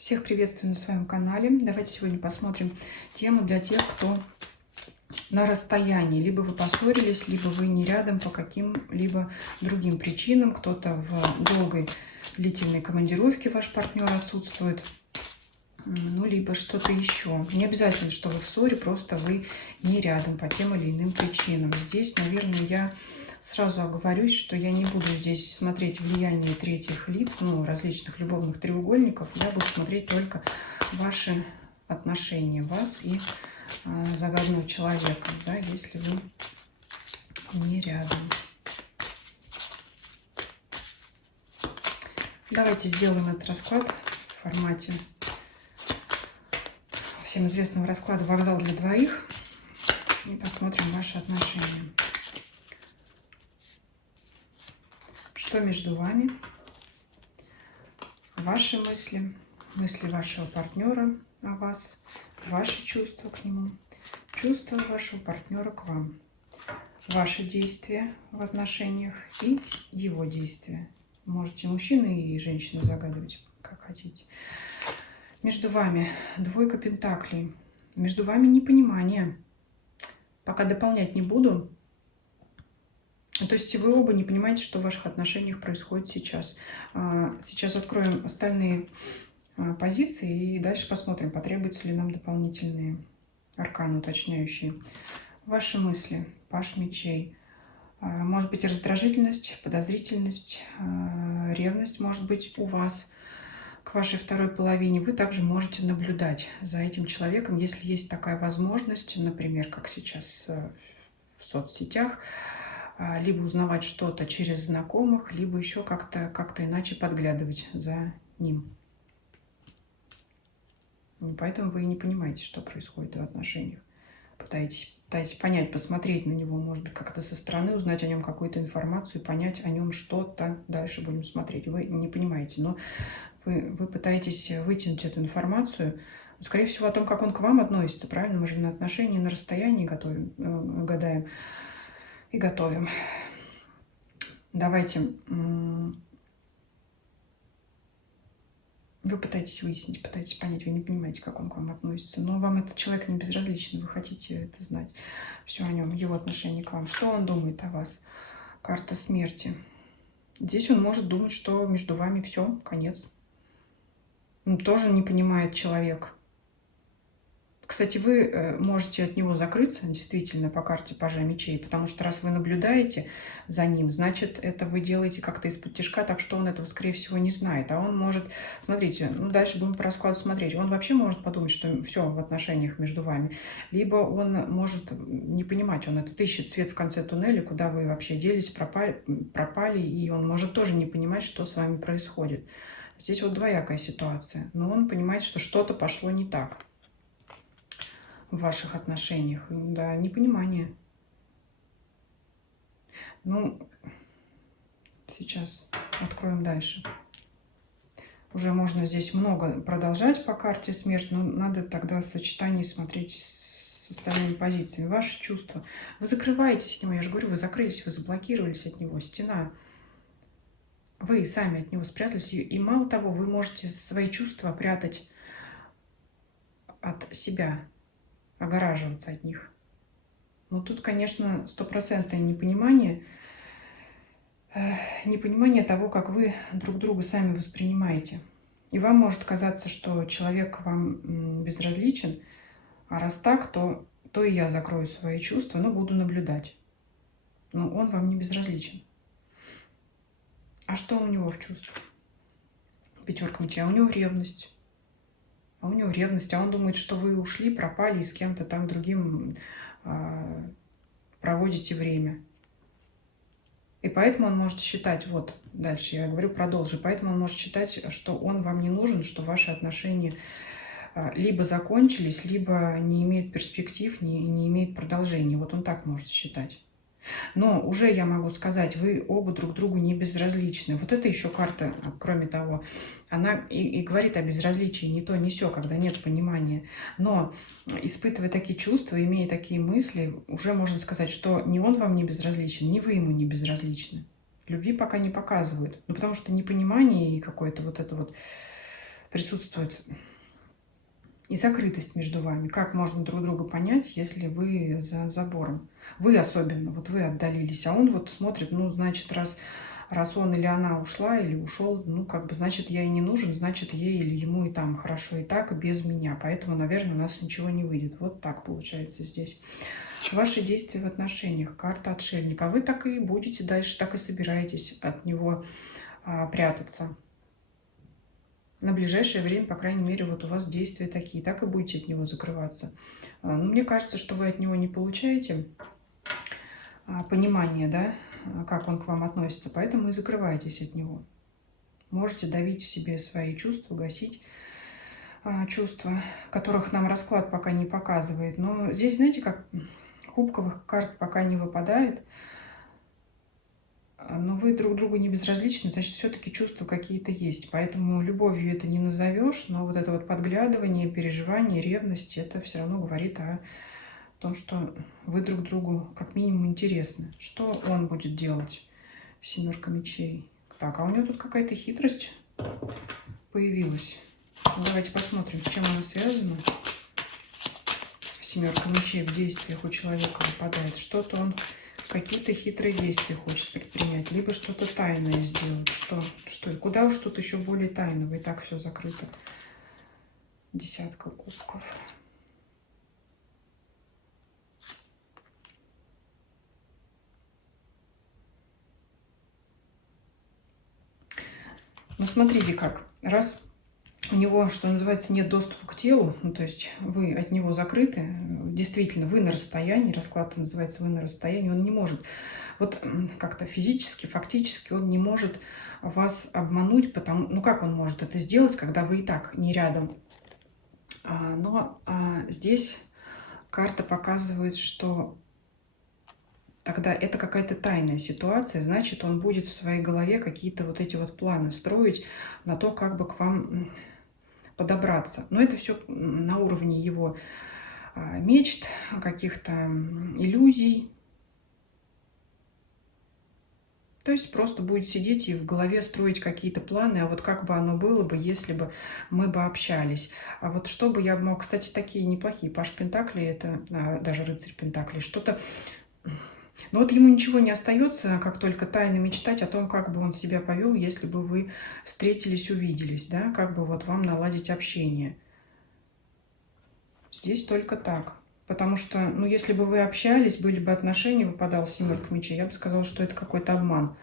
Всех приветствую на своем канале. Давайте сегодня посмотрим тему для тех, кто на расстоянии. Либо вы поссорились, либо вы не рядом по каким-либо другим причинам. Кто-то в долгой длительной командировке, ваш партнер отсутствует. Ну, либо что-то еще. Не обязательно, что вы в ссоре, просто вы не рядом по тем или иным причинам. Здесь, наверное, я сразу оговорюсь, что я не буду здесь смотреть влияние третьих лиц, ну, различных любовных треугольников. Я буду смотреть только ваши отношения, вас и загаданного человека, да, если вы не рядом. Давайте сделаем этот расклад в формате всем известного расклада «Вокзал для двоих» и посмотрим ваши отношения. Что между вами? Ваши мысли, мысли вашего партнера о вас, ваши чувства к нему, чувства вашего партнера к вам, ваши действия в отношениях и его действия. Можете мужчина и женщина загадывать, как хотите. Между вами двойка пентаклей. Между вами непонимание. Пока дополнять не буду. То есть вы оба не понимаете, что в ваших отношениях происходит сейчас. Сейчас откроем остальные позиции и дальше посмотрим, потребуются ли нам дополнительные арканы уточняющие. Ваши мысли, паш мечей. Может быть раздражительность, подозрительность, ревность может быть у вас к вашей второй половине. Вы также можете наблюдать за этим человеком, если есть такая возможность, например, как сейчас в соцсетях, либо узнавать что-то через знакомых, либо еще как-то иначе подглядывать за ним. Поэтому вы и не понимаете, что происходит в отношениях. Пытаетесь понять, посмотреть на него, может быть, как-то со стороны, узнать о нем какую-то информацию, понять о нем что-то. Дальше будем смотреть. Вы не понимаете, но вы пытаетесь вытянуть эту информацию, скорее всего, о том, как он к вам относится, правильно? Мы же на отношения на расстоянии гадаем и готовим. Давайте. Вы пытаетесь выяснить, пытаетесь понять, вы не понимаете, как он к вам относится. Но вам этот человек не безразличен, вы хотите это знать. Все о нем, его отношение к вам. Что он думает о вас? Карта смерти. Здесь он может думать, что между вами все, конец. Он тоже не понимает человек. Кстати, вы можете от него закрыться, действительно, по карте пажа мечей, потому что раз вы наблюдаете за ним, значит, это вы делаете как-то из-под тишка, так что он этого, скорее всего, не знает. А он может, смотрите, ну дальше будем по раскладу смотреть, он вообще может подумать, что все в отношениях между вами, либо он может не понимать, он этот ищет свет в конце туннеля, куда вы вообще делись, пропали, и он может тоже не понимать, что с вами происходит. Здесь вот двоякая ситуация, но он понимает, что что-то пошло не так в ваших отношениях. Да, непонимание. Ну, сейчас откроем дальше. Уже можно здесь много продолжать по карте смерть, но надо тогда в сочетании смотреть с остальными позициями. Ваши чувства. Вы закрываетесь от него, я же говорю, вы закрылись, вы заблокировались от него. Стена. Вы сами от него спрятались. И мало того, вы можете свои чувства прятать от себя, огораживаться от них. Но тут, конечно, стопроцентное непонимание того, как вы друг друга сами воспринимаете. И вам может казаться, что человек вам безразличен, а раз так, то и я закрою свои чувства, но буду наблюдать. Но он вам не безразличен. А что у него в чувствах? Пятерка мечей. А у него ревность. А он думает, что вы ушли, пропали и с кем-то там другим проводите время. И поэтому он может считать, вот дальше я говорю, продолжи, поэтому он может считать, что он вам не нужен, что ваши отношения либо закончились, либо не имеют перспектив, не имеют продолжения. Вот он так может считать. Но уже я могу сказать, вы оба друг другу не безразличны. Вот это еще карта, кроме того, она и говорит о безразличии, не то, не сё, когда нет понимания. Но испытывая такие чувства, имея такие мысли, уже можно сказать, что ни он вам не безразличен, ни вы ему не безразличны. Любви пока не показывают. Ну, потому что непонимание и какое-то вот это вот присутствует и закрытость между вами. Как можно друг друга понять, если вы за забором? Вы особенно, вот вы отдалились, а он вот смотрит, ну, значит, раз он или она ушла, или ушел, ну, как бы, значит, я и не нужен, значит, ей или ему и там хорошо, и так, и без меня. Поэтому, наверное, у нас ничего не выйдет. Вот так получается здесь. Ваши действия в отношениях. Карта отшельника. А вы так и будете дальше, так и собираетесь от него прятаться. На ближайшее время, по крайней мере, вот у вас действия такие. Так и будете от него закрываться. Но мне кажется, что вы от него не получаете понимания, да, как он к вам относится. Поэтому и закрываетесь от него. Можете давить в себе свои чувства, гасить чувства, которых нам расклад пока не показывает. Но здесь, знаете, как кубковых карт пока не выпадает. Но вы друг другу не безразличны, значит, все-таки чувства какие-то есть. Поэтому любовью это не назовешь, но вот это вот подглядывание, переживание, ревность, это все равно говорит о том, что вы друг другу как минимум интересны. Что он будет делать? Семерка мечей. Так, а у него тут какая-то хитрость появилась. Давайте посмотрим, с чем она связана. Семерка мечей в действиях у человека выпадает. Что-то он, какие-то хитрые действия хочет предпринять, либо что-то тайное сделать. Что? Куда уж тут еще более тайного, и так все закрыто. Десятка кубков. Ну, смотрите как. Раз у него, что называется, нет доступа к телу, ну, то есть вы от него закрыты, действительно, вы на расстоянии, расклад называется «вы на расстоянии», он не может, вот как-то физически, фактически он не может вас обмануть, потому, ну, как он может это сделать, когда вы и так не рядом? Но здесь карта показывает, что тогда это какая-то тайная ситуация, значит, он будет в своей голове какие-то вот эти вот планы строить на то, как бы к вам подобраться. Но это все на уровне его мечт, каких-то иллюзий. То есть просто будет сидеть и в голове строить какие-то планы, а вот как бы оно было бы, если бы мы бы общались. А вот что бы я мог... Кстати, такие неплохие. Паш Пентаклей, это даже рыцарь Пентаклей. Что-то... Но вот ему ничего не остается, как только тайно мечтать о том, как бы он себя повел, если бы вы встретились, увиделись, да, как бы вот вам наладить общение. Здесь только так. Потому что, ну, если бы вы общались, были бы отношения, выпадал семерка мечей, я бы сказала, что это какой-то обман,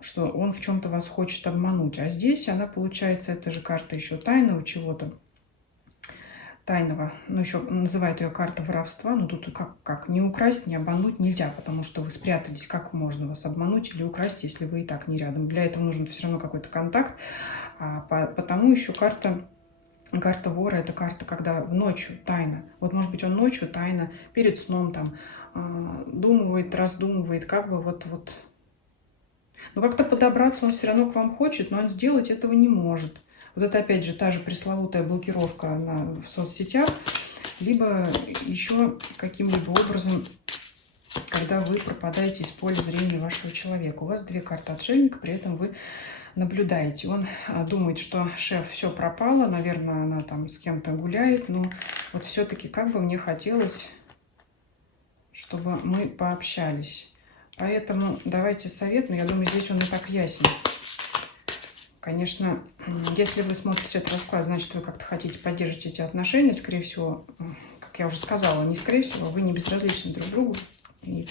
что он в чем-то вас хочет обмануть. А здесь она, получается, это же карта еще тайного чего-то, тайного, ну, еще называют ее карта воровства, но тут как, не украсть, не обмануть нельзя, потому что вы спрятались, как можно вас обмануть или украсть, если вы и так не рядом. Для этого нужен все равно какой-то контакт, потому еще карта вора – это карта, когда ночью тайно. Вот, может быть, он ночью тайно, перед сном там думает, раздумывает, как бы вот. Но как-то подобраться он все равно к вам хочет, но он сделать этого не может. Вот это, опять же, та же пресловутая блокировка в соцсетях, либо еще каким-либо образом, когда вы пропадаете из поля зрения вашего человека. У вас две карты отшельника, при этом вы наблюдаете. Он думает, что шеф, все пропало, наверное, она там с кем-то гуляет, но вот все-таки как бы мне хотелось, чтобы мы пообщались. Поэтому давайте совет, но я думаю, здесь он и так ясен. Конечно, если вы смотрите этот расклад, значит, вы как-то хотите поддерживать эти отношения. Скорее всего, как я уже сказала, не скорее всего, вы не безразличны друг другу. И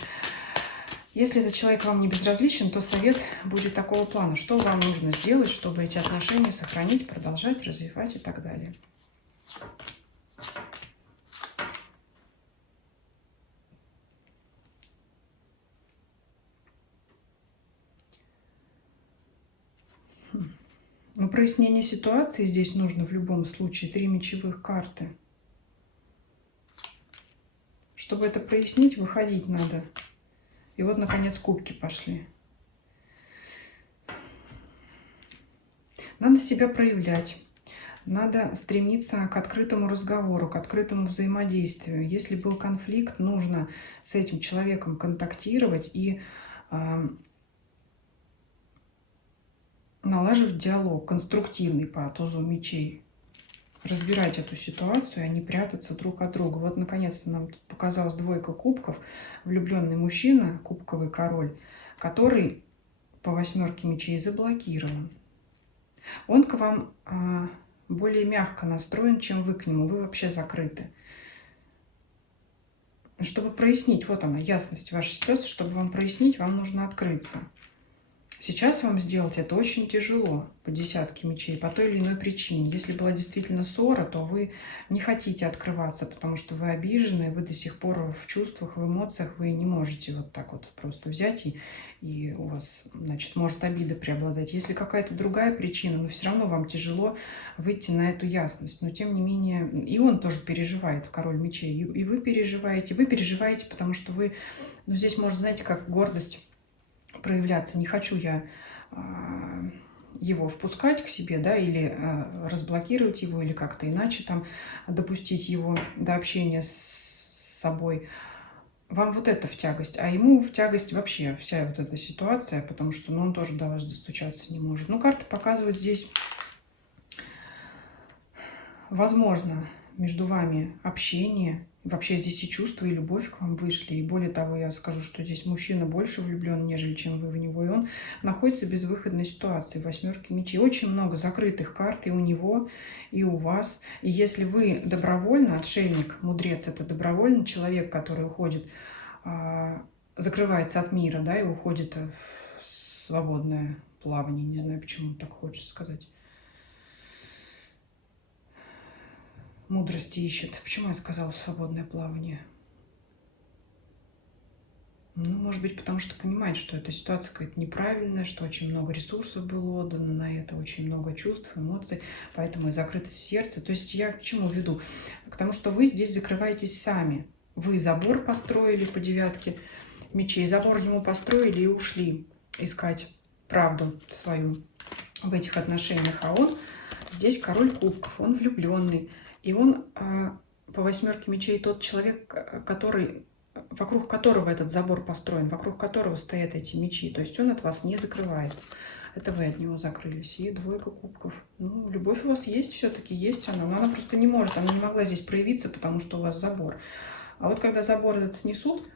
если этот человек вам не безразличен, то совет будет такого плана. Что вам нужно сделать, чтобы эти отношения сохранить, продолжать, развивать и так далее. Но прояснение ситуации здесь нужно в любом случае. 3 мечевых карты. Чтобы это прояснить, выходить надо. И вот, наконец, кубки пошли. Надо себя проявлять. Надо стремиться к открытому разговору, к открытому взаимодействию. Если был конфликт, нужно с этим человеком контактировать и налаживать диалог конструктивный по тузу мечей. разбирать эту ситуацию, а не прятаться друг от друга. Вот, наконец-то, нам тут показалась двойка кубков. Влюбленный мужчина, кубковый король, который по 8 мечей заблокирован. Он к вам более мягко настроен, чем вы к нему. Вы вообще закрыты. Чтобы прояснить, вот она, ясность вашей ситуации, чтобы вам прояснить, вам нужно открыться. Сейчас вам сделать это очень тяжело по 10 мечей, по той или иной причине. Если была действительно ссора, то вы не хотите открываться, потому что вы обижены, вы до сих пор в чувствах, в эмоциях, вы не можете вот так вот просто взять и у вас, значит, может обида преобладать. Если какая-то другая причина, но все равно вам тяжело выйти на эту ясность. Но тем не менее, и он тоже переживает, король мечей, и вы переживаете, потому что вы, ну здесь может, знаете, как гордость проявляться. Не хочу я его впускать к себе, да, или разблокировать его, или как-то иначе там допустить его до общения с собой. Вам вот это в тягость, а ему в тягость вообще вся вот эта ситуация, потому что, ну, он тоже до вас достучаться не может. Ну, карты показывают здесь, возможно, между вами общение. Вообще здесь и чувства, и любовь к вам вышли. И более того, я скажу, что здесь мужчина больше влюблен, нежели чем вы в него. И он находится в безвыходной ситуации. 8 мечей. Очень много закрытых карт и у него, и у вас. И если вы добровольно, отшельник, мудрец, это добровольный человек, который уходит, закрывается от мира, да, и уходит в свободное плавание. Не знаю, почему так хочется сказать. Мудрости ищет. Почему я сказала свободное плавание? Ну, может быть, потому что понимает, что эта ситуация какая-то неправильная, что очень много ресурсов было отдано на это, очень много чувств, эмоций, поэтому и закрытость в сердце. То есть я к чему веду? К тому, что вы здесь закрываетесь сами. Вы забор построили по 9 мечей, забор ему построили и ушли искать правду свою в этих отношениях. А он здесь король кубков, он влюбленный. И он по 8 мечей тот человек, который, вокруг которого этот забор построен, вокруг которого стоят эти мечи. То есть он от вас не закрывается. Это вы от него закрылись. И двойка кубков. Ну, любовь у вас есть, все-таки есть она. Но она просто не может, она не могла здесь проявиться, потому что у вас забор. А вот когда забор этот снесут,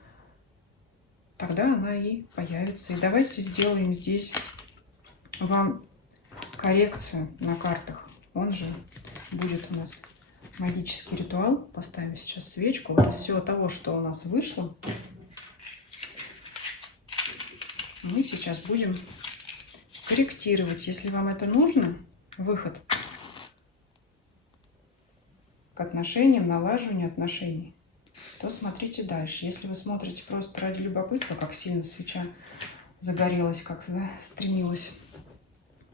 тогда она и появится. И давайте сделаем здесь вам коррекцию на картах. Он же будет у нас магический ритуал. Поставим сейчас свечку. Вот из всего того, что у нас вышло, мы сейчас будем корректировать. Если вам это нужно, выход к отношениям, налаживанию отношений, то смотрите дальше. Если вы смотрите просто ради любопытства, как сильно свеча загорелась, как стремилась,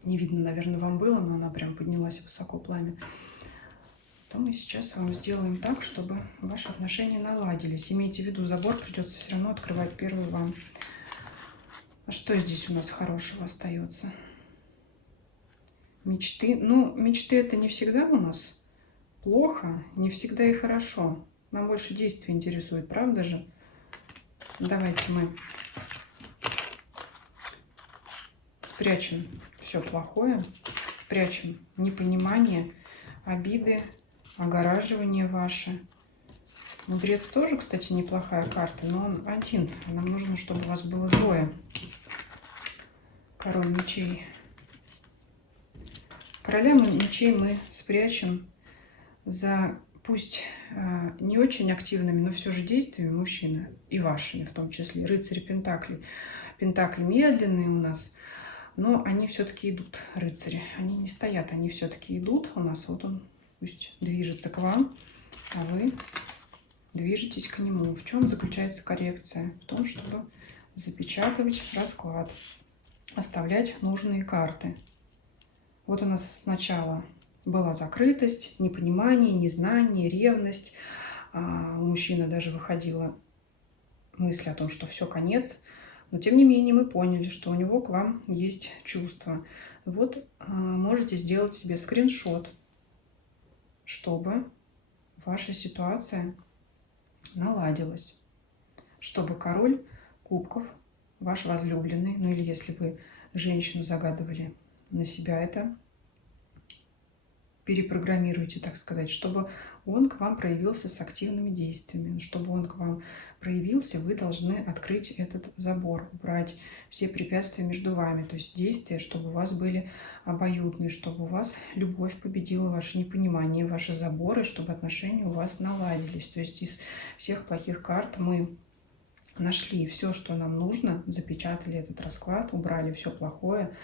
не видно, наверное, вам было, но она прям поднялась высоко, пламя, то мы сейчас вам сделаем так, чтобы ваши отношения наладились. Имейте в виду, забор придется все равно открывать первый вам. А что здесь у нас хорошего остается? Мечты. Ну, мечты это не всегда у нас плохо, не всегда и хорошо. Нам больше действий интересует, правда же? Давайте мы спрячем все плохое, спрячем непонимание, обиды, огораживание ваше. Мудрец тоже, кстати, неплохая карта, но он один. Нам нужно, чтобы у вас было двое. Король мечей. Короля мечей мы спрячем за пусть не очень активными, но все же действиями мужчины, и вашими в том числе. Рыцарь пентаклей. Пентакли медленные у нас, но они все-таки идут, рыцари. Они не стоят, они все-таки идут у нас. Вот он пусть движется к вам, а вы движетесь к нему. В чем заключается коррекция? В том, чтобы запечатывать расклад, оставлять нужные карты. Вот у нас сначала была закрытость, непонимание, незнание, ревность. У мужчины даже выходила мысль о том, что все, конец. Но тем не менее мы поняли, что у него к вам есть чувства. Вот можете сделать себе скриншот, чтобы ваша ситуация наладилась. Чтобы король кубков, ваш возлюбленный, ну или если вы женщину загадывали на себя, это перепрограммируете, так сказать, чтобы он к вам проявился с активными действиями. Чтобы он к вам проявился, вы должны открыть этот забор, убрать все препятствия между вами. То есть действия, чтобы у вас были обоюдные, чтобы у вас любовь победила ваше непонимание, ваши заборы, чтобы отношения у вас наладились. То есть из всех плохих карт мы нашли все, что нам нужно, запечатали этот расклад, убрали все плохое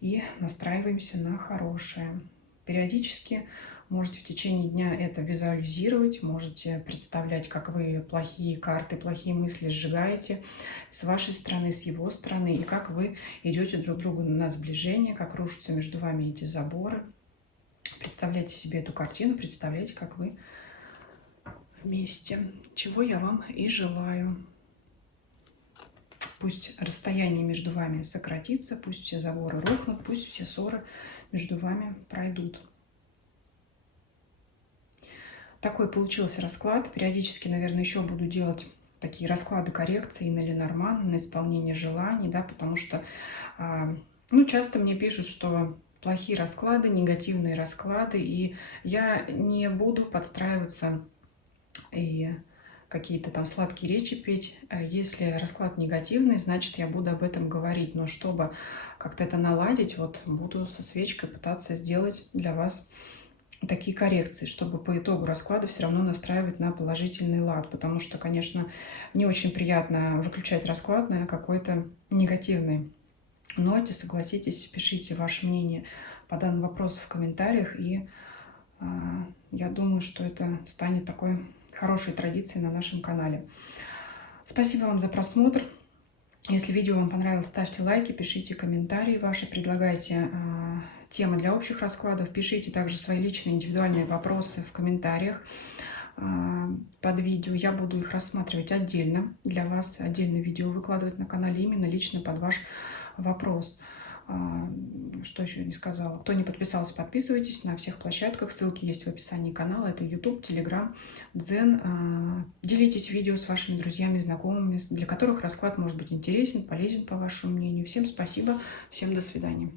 и настраиваемся на хорошее. Периодически можете в течение дня это визуализировать, можете представлять, как вы плохие карты, плохие мысли сжигаете с вашей стороны, с его стороны, и как вы идете друг к другу на сближение, как рушатся между вами эти заборы. Представляйте себе эту картину, представляйте, как вы вместе. Чего я вам и желаю. Пусть расстояние между вами сократится, пусть все заборы рухнут, пусть все ссоры между вами пройдут. Такой получился расклад. Периодически, наверное, еще буду делать такие расклады коррекции на Ленорман, на исполнение желаний, да, потому что часто мне пишут, что плохие расклады, негативные расклады, и я не буду подстраиваться и какие-то там сладкие речи петь. Если расклад негативный, значит, я буду об этом говорить. Но чтобы как-то это наладить, вот буду со свечкой пытаться сделать для вас такие коррекции, чтобы по итогу расклада все равно настраивать на положительный лад. Потому что, конечно, не очень приятно выключать расклад на какой-то негативной ноте. Согласитесь, пишите ваше мнение по данному вопросу в комментариях. И я думаю, что это станет такой хорошей традицией на нашем канале. Спасибо вам за просмотр. Если видео вам понравилось, ставьте лайки, пишите комментарии ваши, предлагайте темы для общих раскладов, пишите также свои личные индивидуальные вопросы в комментариях под видео. Я буду их рассматривать отдельно для вас, отдельное видео выкладывать на канале именно лично под ваш вопрос. Что еще не сказала? Кто не подписался, подписывайтесь на всех площадках. Ссылки есть в описании канала. Это YouTube, Telegram, Дзен. Делитесь видео с вашими друзьями, знакомыми, для которых расклад может быть интересен, полезен, по вашему мнению. Всем спасибо. Всем до свидания.